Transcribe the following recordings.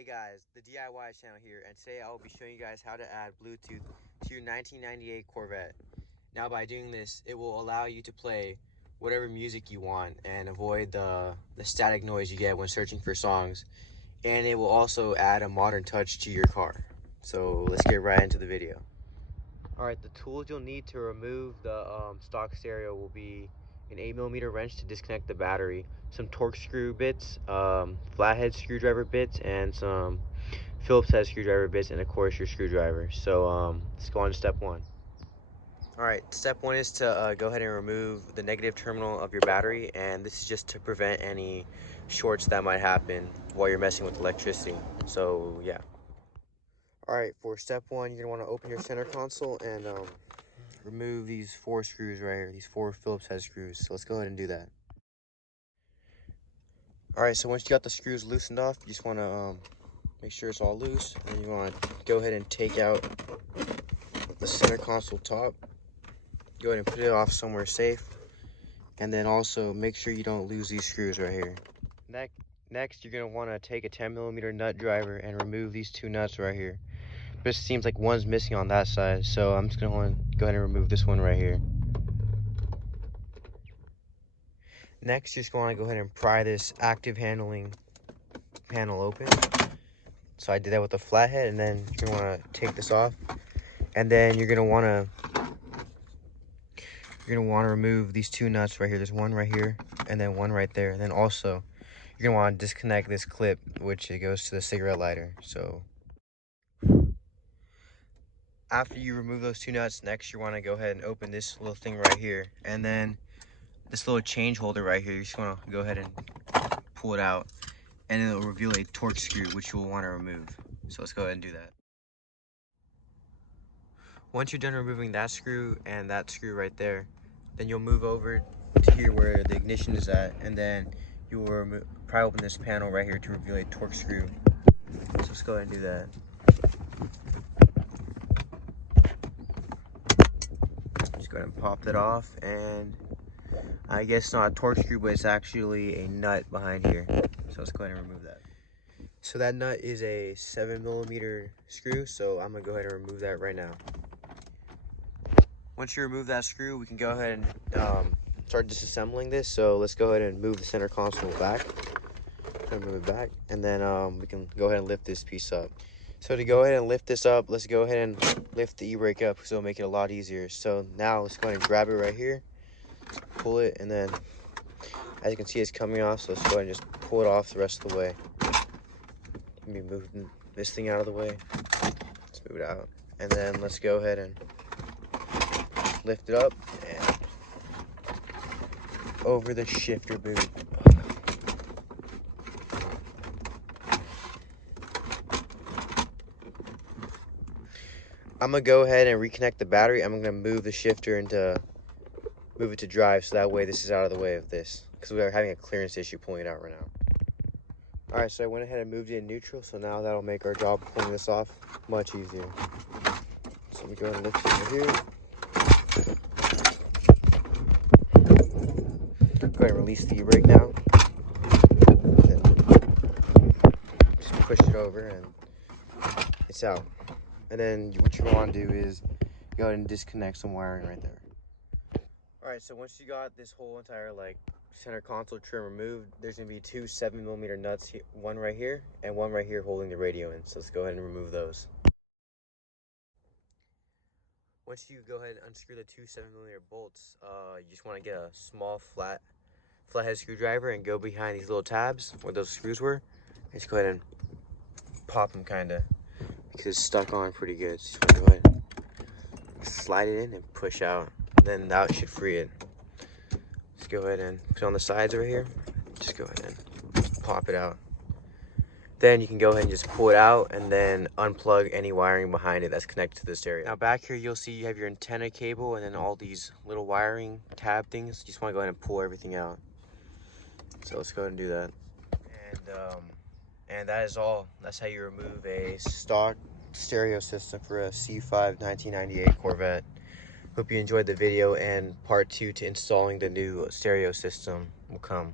Hey guys, the DIY channel here, and today I will be showing you guys how to add Bluetooth to your 1998 Corvette. Now by doing this, it will allow you to play whatever music you want and avoid the static noise you get when searching for songs. And it will also add a modern touch to your car. So let's get right into the video. Alright, the tools you'll need to remove the stock stereo will be an 8mm wrench to disconnect the battery, some Torx screw bits, flathead screwdriver bits, and some Phillips head screwdriver bits, and of course your screwdriver. So let's go on to step one. Alright, step one is to go ahead and remove the negative terminal of your battery, and this is just to prevent any shorts that might happen while you're messing with electricity. So yeah. Alright, for step one, you're going to want to open your center console and remove these 4 screws right here, these 4 Phillips head screws. So let's go ahead and do that. Alright, so once you got the screws loosened off, you just want to make sure it's all loose. And you want to go ahead and take out the center console top. Go ahead and put it off somewhere safe. And then also make sure you don't lose these screws right here. Next, you're going to want to take a 10mm nut driver and remove these 2 nuts right here. But it seems like one's missing on that side, so I'm just going to want to go ahead and remove this one right here. Next, you're just going to go ahead and pry this active handling panel open. So I did that with a flathead, and then you're going to want to take this off. And then you're going to want to remove these 2 nuts right here. There's one right here, and then one right there. And then also, you're going to want to disconnect this clip, which it goes to the cigarette lighter. So after you remove those 2 nuts, next you want to go ahead and open this little thing right here, and then this little change holder right here, you just want to go ahead and pull it out, and it'll reveal a Torx screw, which you will want to remove. So let's go ahead and do that. Once you're done removing that screw and that screw right there, then you'll move over to here where the ignition is at, and then you will pry open this panel right here to reveal a Torx screw. So let's go ahead and do that. Just go ahead and pop that off, and I guess it's not a Torx screw, but it's actually a nut behind here. So let's go ahead and remove that. So that nut is a 7mm screw, so I'm gonna go ahead and remove that right now. Once you remove that screw, we can go ahead and start disassembling this. So let's go ahead and move the center console back. Move it back, and then we can go ahead and lift this piece up. So to go ahead and lift this up, let's go ahead and lift the e-brake up, so it'll make it a lot easier. So now let's go ahead and grab it right here, pull it, and then as you can see, it's coming off. So let's go ahead and just pull it off the rest of the way. Let me move this thing out of the way. Let's move it out, and then let's go ahead and lift it up and over the shifter boot. I'm gonna go ahead and reconnect the battery. I'm gonna move the shifter and move it to drive, so that way this is out of the way of this, because we are having a clearance issue pulling it out right now. All right, so I went ahead and moved it in neutral, so now that'll make our job pulling this off much easier. So let me go ahead and lift it over here. Go ahead and release the e-brake now. Then just push it over and it's out. And then what you want to do is go ahead and disconnect some wiring right there. Alright, so once you got this whole entire center console trim removed, there's going to be 2 7mm nuts here, one right here and one right here holding the radio in. So let's go ahead and remove those. Once you go ahead and unscrew the 2 7mm bolts, you just want to get a small flathead screwdriver and go behind these little tabs where those screws were, and just go ahead and pop them kinda, because it's stuck on pretty good. So just go ahead and slide it in and push out. Then that should free it. Just go ahead and put it on the sides over here. Just go ahead and pop it out. Then you can go ahead and just pull it out and then unplug any wiring behind it that's connected to the stereo. Now back here you'll see you have your antenna cable and then all these little wiring tab things. You just want to go ahead and pull everything out. So let's go ahead and do that. And that is all. That's how you remove a stock stereo system for a C5 1998 Corvette. Hope you enjoyed the video, and part 2 to installing the new stereo system will come.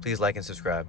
Please like and subscribe.